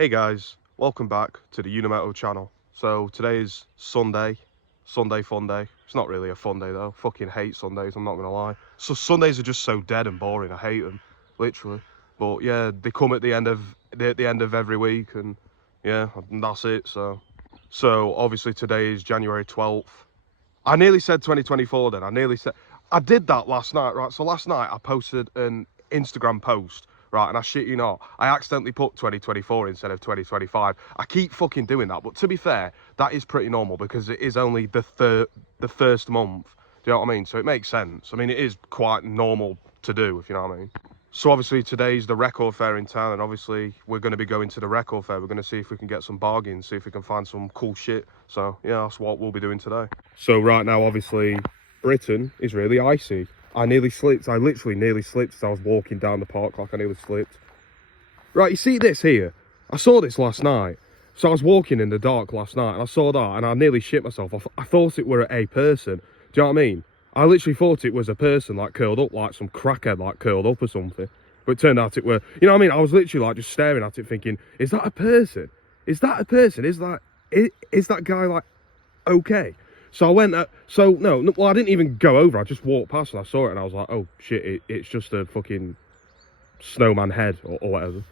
Hey guys, welcome back to the Unimetal channel. So today is Sunday fun day. It's not really a fun day though. Fucking hate Sundays, I'm not gonna lie. So Sundays are just so dead and boring. I hate them, literally. But yeah, they come at the end of every week, and yeah, and that's it. So obviously today is January 12th. I nearly said 2024 then. I did that last night, right? So last night I posted an Instagram post, right? And I shit you not, I accidentally put 2024 instead of 2025. I keep fucking doing that. But to be fair, that is pretty normal because it is only the first month. Do you know what I mean? So it makes sense. I mean, it is quite normal to do, if you know what I mean. So obviously today's the record fair in town, and obviously we're going to be going to the record fair. We're going to see if we can get some bargains, see if we can find some cool shit. So yeah, that's what we'll be doing today. So right now, obviously, Britain is really icy. I nearly slipped. I literally nearly slipped as I was walking down the park, like I nearly slipped. Right, you see this here? I saw this last night. So I was walking in the dark last night, and I saw that, and I nearly shit myself. I thought it were a person. Do you know what I mean? I literally thought it was a person, like, curled up, like some crackhead, like, curled up or something. But it turned out it were, you know what I mean? I was literally, like, just staring at it thinking, is that a person? Is that a person? Is that guy, like, okay? So I went, well, I didn't even go over. I just walked past and I saw it, and I was like, oh, shit, it's just a fucking snowman head or whatever.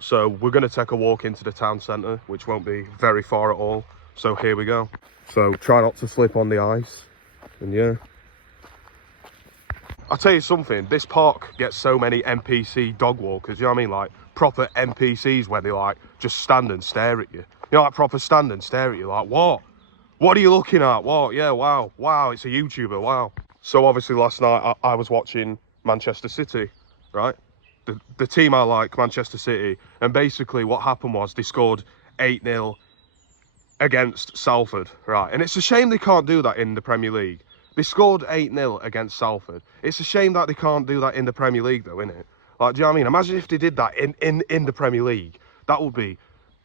So we're going to take a walk into the town centre, which won't be very far at all. So here we go. So try not to slip on the ice, and yeah. I'll tell you something, this park gets so many NPC dog walkers, you know what I mean? Like, proper NPCs where they, like, just stand and stare at you. You know, like, proper stand and stare at you, like, what? What are you looking at? What? Yeah, wow, it's a YouTuber, wow. So, obviously, last night, I was watching Manchester City, right? The team I like, Manchester City, and basically what happened was they scored 8-0 against Salford, right? And it's a shame they can't do that in the Premier League. They scored 8-0 against Salford. It's a shame that they can't do that in the Premier League, though, innit? Like, do you know what I mean? Imagine if they did that in the Premier League. That would be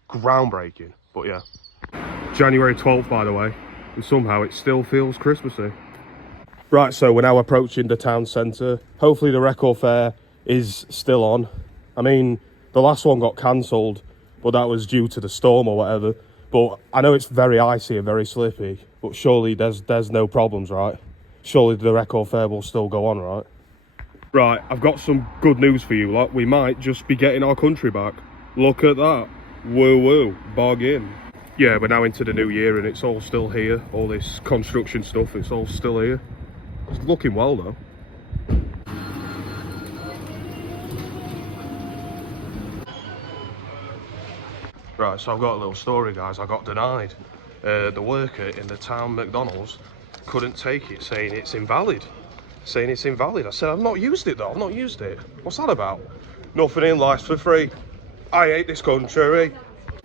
groundbreaking. But yeah. January 12th, by the way. And somehow it still feels Christmassy. Right, so we're now approaching the town centre. Hopefully the record fair is still on. I mean, the last one got cancelled, but that was due to the storm or whatever. But I know it's very icy and very slippy, but surely there's no problems, right? Surely the record fair will still go on, right? Right, I've got some good news for you, lot. We might just be getting our country back. Look at that. Woo woo, bargain. Yeah, we're now into the new year and it's all still here. All this construction stuff, it's all still here. It's looking well though. Right, so I've got a little story, guys. I got denied. The worker in the town McDonald's couldn't take it, saying it's invalid. I said, I've not used it though, I've not used it. What's that about? Nothing in life's for free. I hate this country.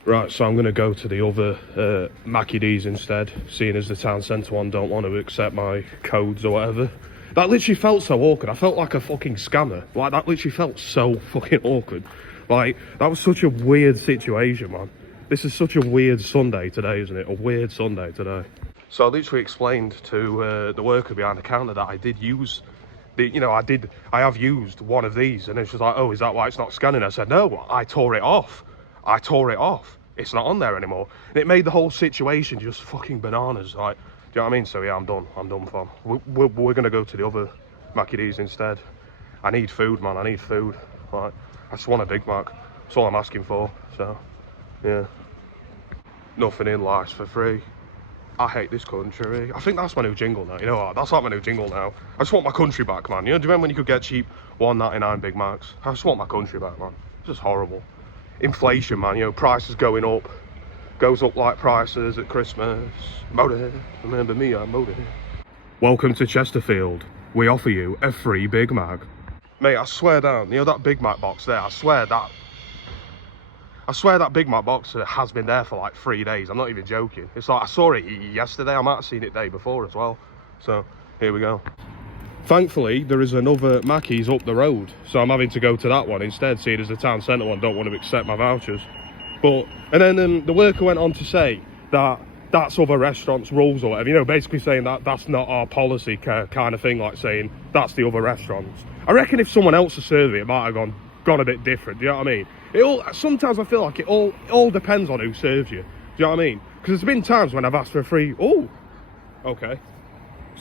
Right, so I'm going to go to the other Mackie D's instead, seeing as the town centre one don't want to accept my codes or whatever. That literally felt so awkward. I felt like a fucking scammer. Like, that literally felt so fucking awkward. Like, that was such a weird situation, man. This is such a weird Sunday today, isn't it? A weird Sunday today. So I literally explained to the worker behind the counter that I did use I have used one of these, and it's just like, oh, is that why it's not scanning? I said, no, I tore it off. It's not on there anymore. And it made the whole situation just fucking bananas. Like, do you know what I mean? So yeah, I'm done, fam. We're gonna go to the other Mackie D's instead. I need food, man, I need food. Like, I just want a Big Mac. That's all I'm asking for, so, yeah. Nothing in life's for free. I hate this country. I think that's my new jingle now, you know what? That's like my new jingle now. I just want my country back, man. You know, do you remember when you could get cheap $1.99 Big Macs? I just want my country back, man. It's just horrible. Inflation, man, you know, prices going up. Goes up like prices at Christmas. Motorhead, remember me, I'm Motorhead. Welcome to Chesterfield. We offer you a free Big Mac. Mate, I swear down, you know that Big Mac box there, I swear that Big Mac box has been there for like 3 days. I'm not even joking. It's like, I saw it yesterday. I might have seen it the day before as well. So, here we go. Thankfully, there is another Mackey's up the road. So I'm having to go to that one instead, seeing as the town centre one don't want to accept my vouchers. And then the worker went on to say that that's other restaurants' rules or whatever. You know, basically saying that that's not our policy kind of thing, like saying that's the other restaurants. I reckon if someone else was serving it, might have gone a bit different, do you know what I mean? Sometimes I feel like it all depends on who serves you. Do you know what I mean? Because there's been times when I've asked for a free. Oh, okay.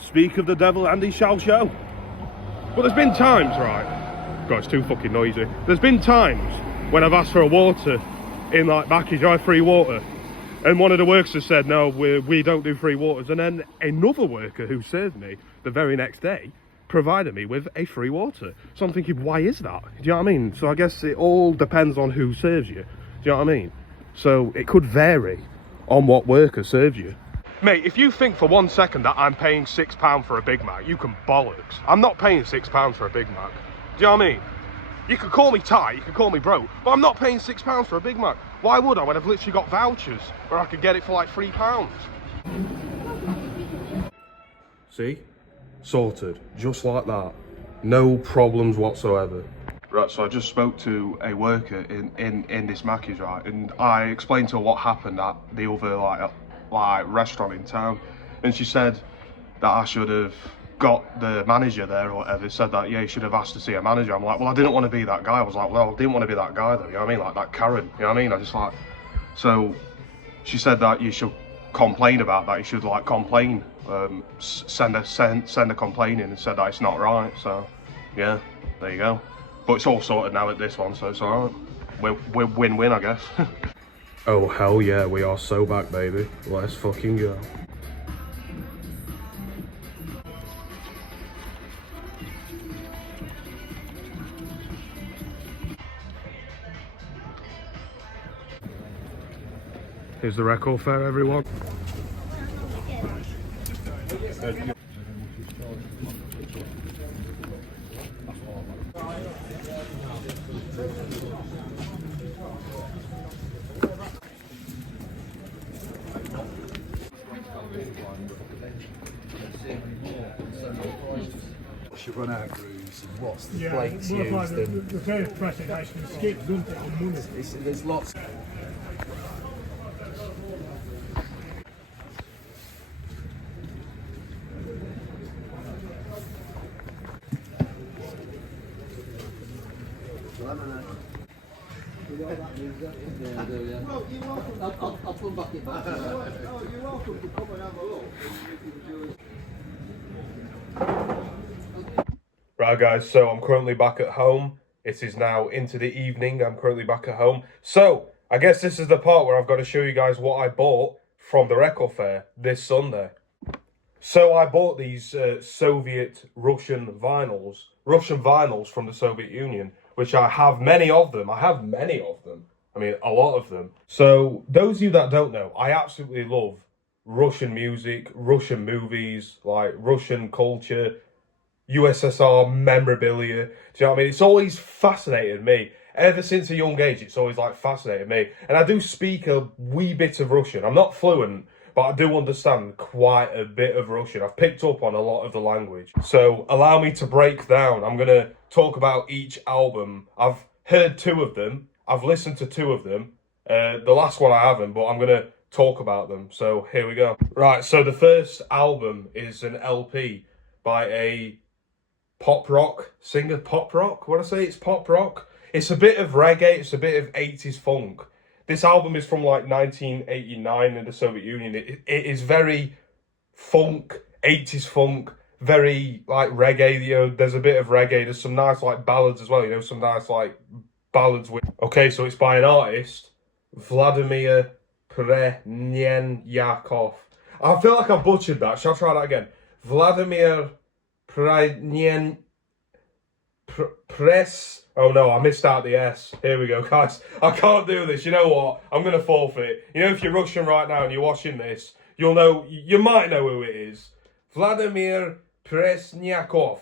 Speak of the devil, and he shall show. But there's been times, right? God, it's too fucking noisy. There's been times when I've asked for a water in like Backage, I free water, and one of the workers has said no, we don't do free waters, and then another worker who served me the very next day provided me with a free water. So I'm thinking, why is that? Do you know what I mean? So I guess it all depends on who serves you. Do you know what I mean? So it could vary on what worker serves you. Mate, if you think for 1 second that I'm paying £6 for a Big Mac, you can bollocks. I'm not paying £6 for a Big Mac. Do you know what I mean? You can call me tight, you can call me broke, but I'm not paying £6 for a Big Mac. Why would I when I've literally got vouchers where I could get it for like £3? See? Sorted. Just like that. No problems whatsoever. Right, so I just spoke to a worker in this Mackey's, right, and I explained to her what happened at the other like restaurant in town, and she said that I should have got the manager there or whatever. Said that, yeah, you should have asked to see a manager. I'm like, well, I didn't want to be that guy. I was like, well, I didn't want to be that guy though, you know what I mean, like that Karen, you know what I mean? I just like, so she said that you should complain about that, you should like complain, send a complaint in, and said that it's not right. So yeah, there you go. But it's all sorted now at this one, so it's alright. We're win-win, I guess. Oh hell yeah, we are so back, baby. Let's fucking go. Here's the record fair, everyone. She run out of rooms and what's the Yeah, plates well, used and the first presentation skipped, didn't it, on money? there's lots. I'll put back in back. Oh, you're welcome to come and have a look. Right guys, so I'm currently back at home. It is now into the evening. I'm currently back at home. So, I guess this is the part where I've got to show you guys what I bought from the record fair this Sunday. So I bought these Soviet Russian vinyls from the Soviet Union, which I have many of them. I mean, a lot of them. So those of you that don't know, I absolutely love Russian music, Russian movies, like Russian culture, USSR memorabilia. Do you know what I mean? It's always fascinated me. Ever since a young age, it's always like fascinated me. And I do speak a wee bit of Russian. I'm not fluent, but I do understand quite a bit of Russian. I've picked up on a lot of the language. So allow me to break down. I'm going to talk about each album. I've heard 2 of them. I've listened to 2 of them. The last one I haven't, but I'm going to talk about them. So here we go. Right, so the first album is an LP by a pop rock singer. Pop rock? What I say? It's pop rock. It's a bit of reggae. It's a bit of 80s funk. This album is from like 1989 in the Soviet Union. It is very funk, 80s funk, very like reggae. You know, there's a bit of reggae. There's some nice like ballads as well. You know, some nice like ballads with. Okay, so it's by an artist, Vladimir Pryannyakov. I feel like I butchered that. Shall I try that again? Vladimir Pryannyakov. Oh no, I missed out the S. Here we go, guys. I can't do this. You know what? I'm going to forfeit. You know, if you're Russian right now and you're watching this, you'll know, you might know who it is. Vladimir Pryannyakov.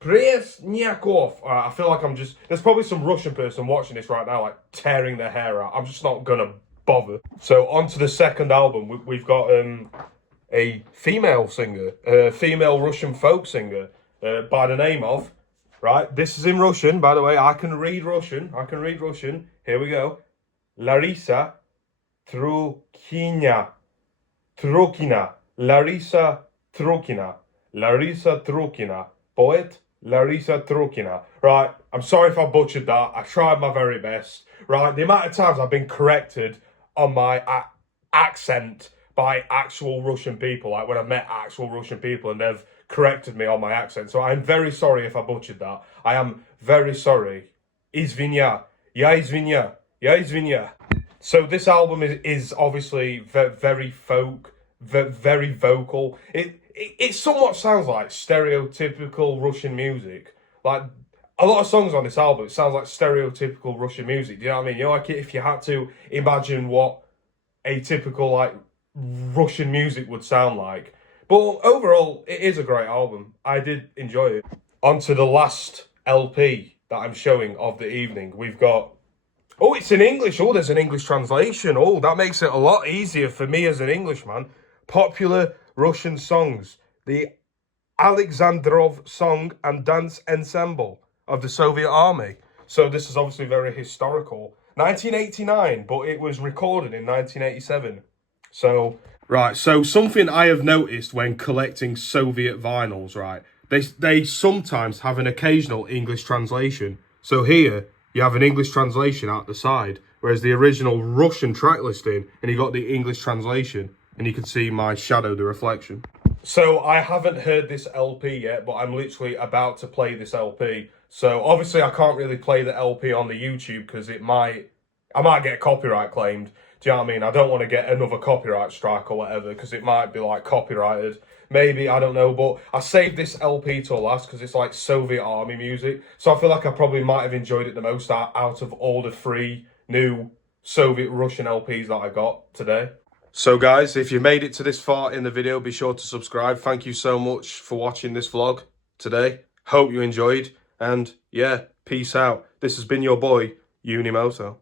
Pryannyakov. I feel like there's probably some Russian person watching this right now, like tearing their hair out. I'm just not going to bother. So, on to the second album. We've got a female singer, a female Russian folk singer by the name of. Right, this is in Russian, by the way. I can read Russian. Here we go. Larisa Trukina. Larisa Trukina. Poet, Larisa Trukina. Right, I'm sorry if I butchered that. I tried my very best. Right, the amount of times I've been corrected on my accent by actual Russian people, like when I've met actual Russian people and they've corrected me on my accent. So I'm very sorry if I butchered that. I am very sorry. Izvinya. Ya izvinya. Ya izvinya. So this album is obviously very folk, very vocal. It somewhat sounds like stereotypical Russian music. Like a lot of songs on this album, it sounds like stereotypical Russian music. Do you know what I mean? You know, like if you had to imagine what a typical like Russian music would sound like. But overall, it is a great album. I did enjoy it. On to the last LP that I'm showing of the evening. We've got... Oh, it's in English. Oh, there's an English translation. Oh, that makes it a lot easier for me as an Englishman. Popular Russian songs. The Alexandrov Song and Dance Ensemble of the Soviet Army. So this is obviously very historical. 1989, but it was recorded in 1987. So, right, so something I have noticed when collecting Soviet vinyls, right, they sometimes have an occasional English translation. So here, you have an English translation at the side, whereas the original Russian track listing, and you got the English translation, and you can see my shadow, the reflection. So I haven't heard this LP yet, but I'm literally about to play this LP. So obviously I can't really play the LP on the YouTube because I might get copyright claimed. Do you know what I mean? I don't want to get another copyright strike or whatever because it might be like copyrighted. Maybe, I don't know, but I saved this LP till last because it's like Soviet Army music. So I feel like I probably might have enjoyed it the most out of all the 3 new Soviet Russian LPs that I got today. So guys, if you made it to this far in the video, be sure to subscribe. Thank you so much for watching this vlog today. Hope you enjoyed. And yeah, peace out. This has been your boy, Unimoto.